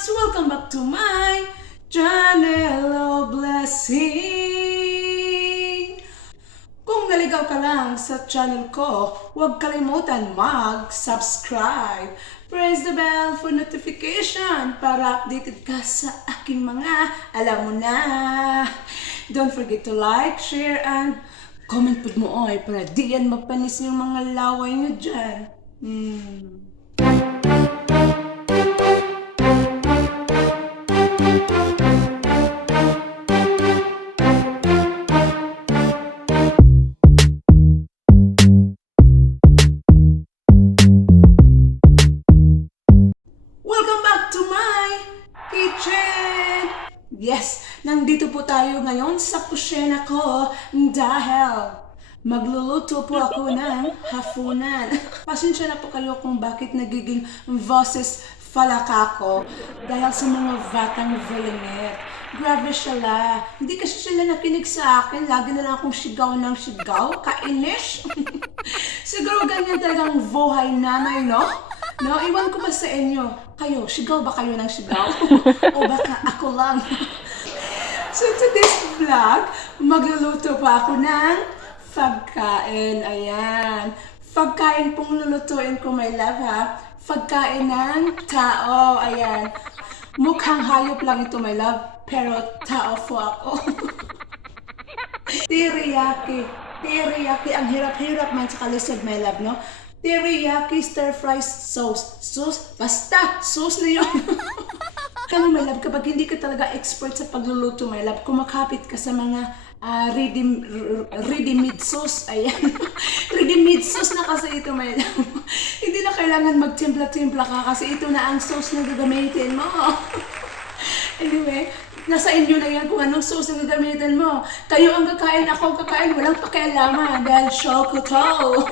loves! Welcome back to my channel of blessing! Kung naligaw ka lang sa channel ko, huwag kalimutan mag-subscribe. Press the bell for notification para updated ka sa aking mga alam mo na. Don't forget to like, share, and comment po mo oy para di yan mapanis yung mga laway nyo dyan. Welcome back to my kitchen! Yes, nandito po tayo ngayon sa kusina ko dahil magluluto po ako ng hapunan. Pasensya na po kayo kung bakit nagiging boses falaka ko dahil sa mga batang volimet. Grabe sila. Hindi kasi sila nakinig sa akin. Lagi na lang akong sigaw ng sigaw. Kainis. Siguro ganyan talagang buhay nanay, no? No, iwan ko ba sa inyo? Kayo, sigaw ba kayo ng sigaw? O baka ako lang? So today's vlog, magluluto pa ako ng pagkain. Ayan. Pagkain pong lulutuin ko, my love, ha? Pagkain ng tao. Ayan. Mukhang hayop lang ito, my love. Pero tao po ako. Teriyaki. Teriyaki. Ang hirap-hirap man sa kalisod, my love, no? Teriyaki stir-fry sauce. Sauce? Basta! Sauce na yun. Kano, my love, kapag hindi ka talaga expert sa pagluluto, my love, kumakapit ka sa mga ready-made sauce. Ayan. Ready-made sauce na kasi ito, my love. Hindi na kailangan magtimpla-timpla ka kasi ito na ang sauce na gagamitin mo. Anyway, nasa inyo na yan kung anong sauce na gagamitin mo. Kayo ang kakain, ako ang kakain, walang pakialaman dahil show ko to.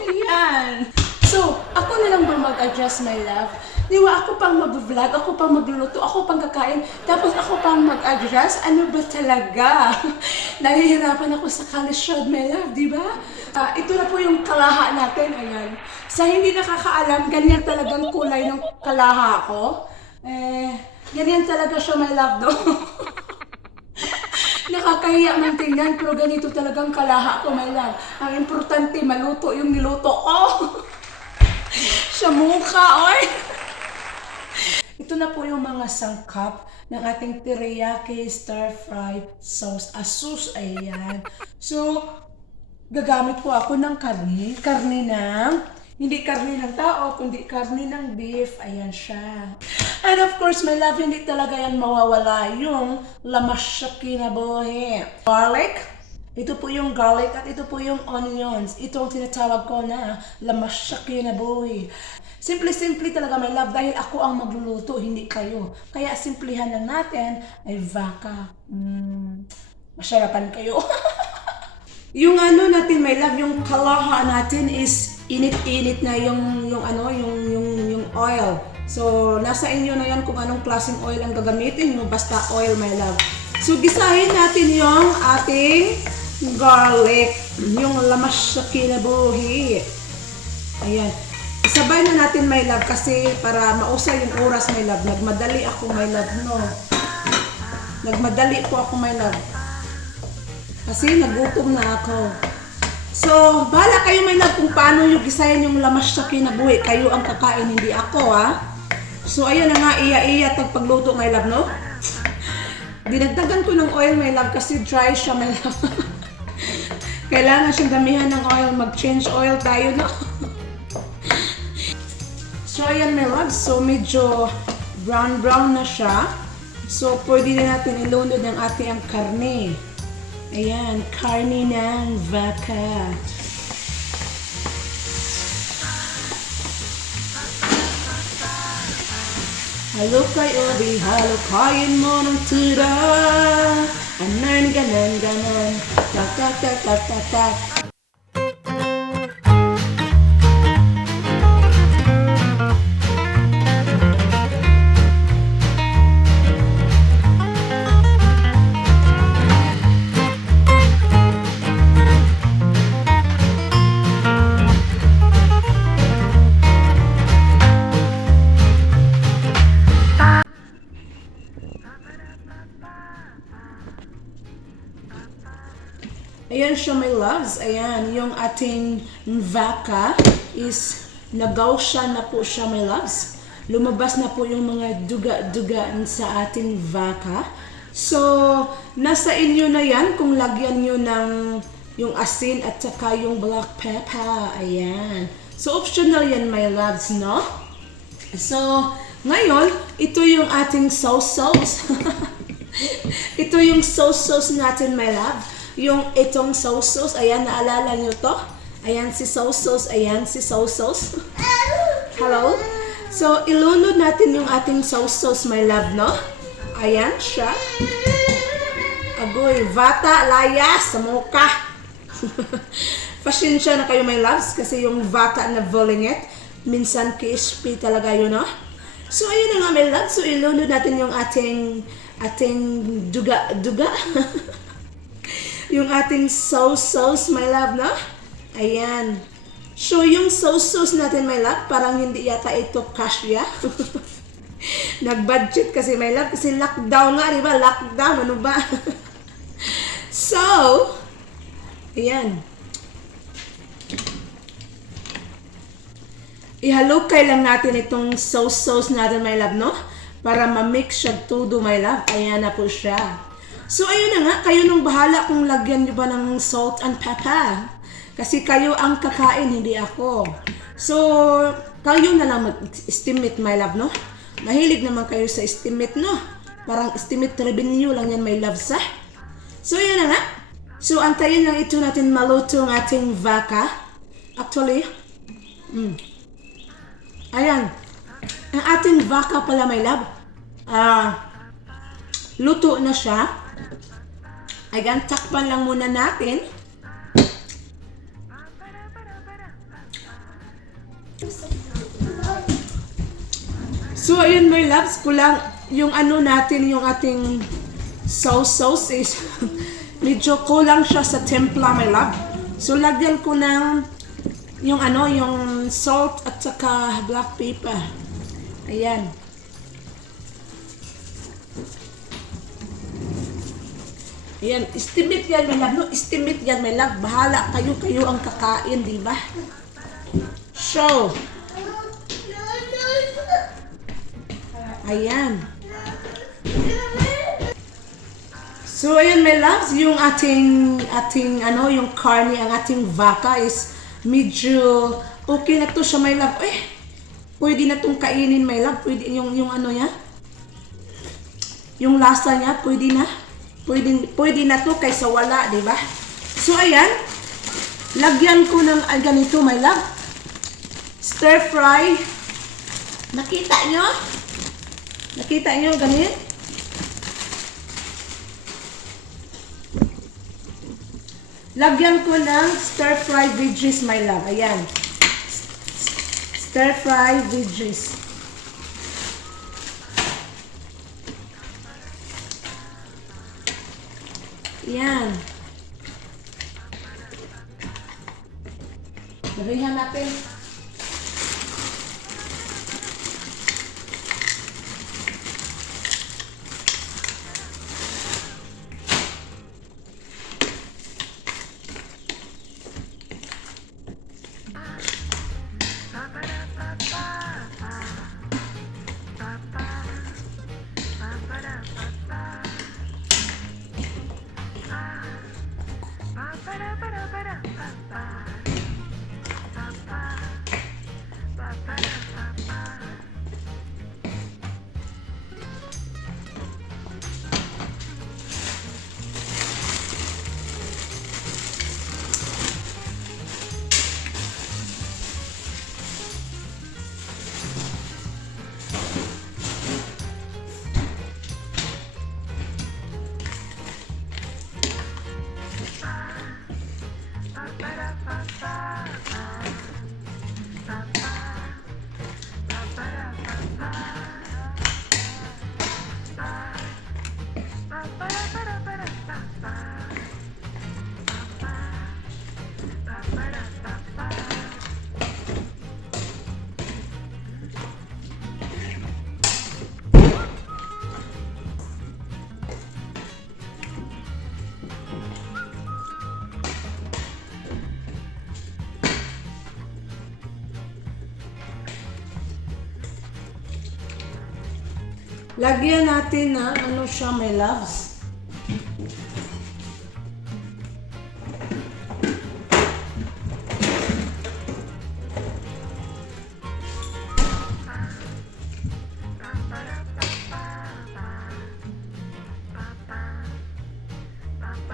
Ayan. So, ako na lang ba mag-adjust, my love? Di ba, ako pang mag-vlog, ako pang magluluto, ako pang kakain, tapos ako pang mag-adjust? Ano ba talaga? Nahihirapan ako sa kalisod, my love, di ba? Ito na po yung kalaha natin, ayan. Sa hindi nakakaalam, ganyan talagang kulay ng kalaha ko. Ganyan talaga siya, my love, no? Nakakahiya man tingnan, pero ganito talagang kalaha ko, my love. Ang importante, maluto yung niluto ko. Sa mukha, oy! Ito na po yung mga sangkap ng ating teriyaki stir-fry sauce. Sauce, ayan. So, gagamit po ako ng karne. Karne ng, hindi karne ng tao, kundi karne ng beef. Ayan siya. And of course, my love, hindi talaga yan mawawala yung lamas sa kinabuhi. Garlic. Ito po yung garlic at ito po yung onions. Ito ang tinatawag ko na lamas sa kinabuhi. Simple-simple talaga, my love, dahil ako ang magluluto, hindi kayo. Kaya simplihan lang natin ay baka. Masyarapan kayo. Yung ano natin, my love, yung kalaha natin is init-init na yung oil. So, nasa inyo na yan kung anong klaseng oil ang gagamitin. Yung basta oil, my love. So, gisahin natin yung ating garlic. Yung lamas sa kinabuhi. Ayan. Isabay na natin, my love, kasi para mausay yung oras, my love. Nagmadali ako, my love, no? Nagmadali po ako, my love. Kasi nagutom na ako. So, bahala kayo, my love, kung paano yung gisayan yung lamas sa kinabuhi. Kayo ang kakain, hindi ako, ha? So, ayun na nga, iya-iya pagluto, my love, no? Dinagdagan ko ng oil, my love, kasi dry siya, my love. Kailangan siyang damihan ng oil. Mag-change oil tayo, no? So, ayan, my love. So, medyo brown-brown na siya. So, pwede na natin ilunod ng ating ang karne. Ayan, karne ng baka. Halo kayo, halo kain mo ng tira. Anan, ganan. Tak. Ayan siya, my loves. Ayan, yung ating vaka is nagaw siya na po siya, my loves. Lumabas na po yung mga duga-dugaan sa ating vaka. So, nasa inyo na yan kung lagyan nyo ng yung asin at saka yung black pepper. Ayan. So, optional yan, my loves, no? So, ngayon, ito yung ating sauce. Ito yung sauce natin, my love. Yung itong sauce, ayan, naalala nyo to? Ayan si sauce, ayan si sauce. Hello? So, ilunod natin yung ating sauce, my love, no? Ayan siya. Agoy, vata, layas, sa mukha. Pasensya na kayo, my loves, kasi yung vata na volingit, minsan crispy talaga yun, no? So, ayun na nga, my love. So, ilunod natin yung ating duga. Yung ating sauce, my love, no? Ayan. So, yung sauce natin, my love, parang hindi yata ito kasya. Nag-budget kasi, my love, kasi lockdown nga, di ba? Lockdown, ano ba? So, ayan. Ihalukay lang natin itong sauce natin, my love, no? Para ma-mix siya todo, my love. Ayan na po siya. So, ayun na nga. Kayo nung bahala kung lagyan nyo ba ng salt and pepper. Kasi kayo ang kakain, hindi ako. So, kayo na lang mag-estimate, my love, no? Mahilig naman kayo sa estimate, no? Parang estimate revenue lang yan, my love, sa? So, ayun na nga. So, antayin lang ito natin maluto ang ating vaka. Actually, ayan. Ang ating vaka pala, my love, luto na siya. Ayan, takpan lang muna natin. So, ayun, my loves, kulang yung ano natin, yung ating sauce is medyo kulang siya sa templa, my love. So, lagyan ko ng yung ano, yung salt at saka black pepper. Ayan. Ayan, estimate yan, my love. No, estimate yan, my love. Bahala kayo ang kakain, di ba? So, ayan. So, ayan, my loves, yung ating ano, yung carne, ang ating vaka is medyo okay na to siya, my love. Pwede na tong kainin, my love. Pwede yung ano niya. Yung lasa niya, pwede na. Pwede na to kaysa wala, di ba? So, ayan. Lagyan ko ng ganito, my love. Stir fry. Nakita nyo? Nakita nyo ganyan? Lagyan ko ng stir fry veggies, my love. Ayan. Stir fry veggies. Yan. Lagyan natin. Lagyan natin na ano siya, my loves.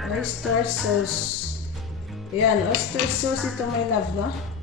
Oyster sauce. Ayan, oyster sauce ito, my love, no?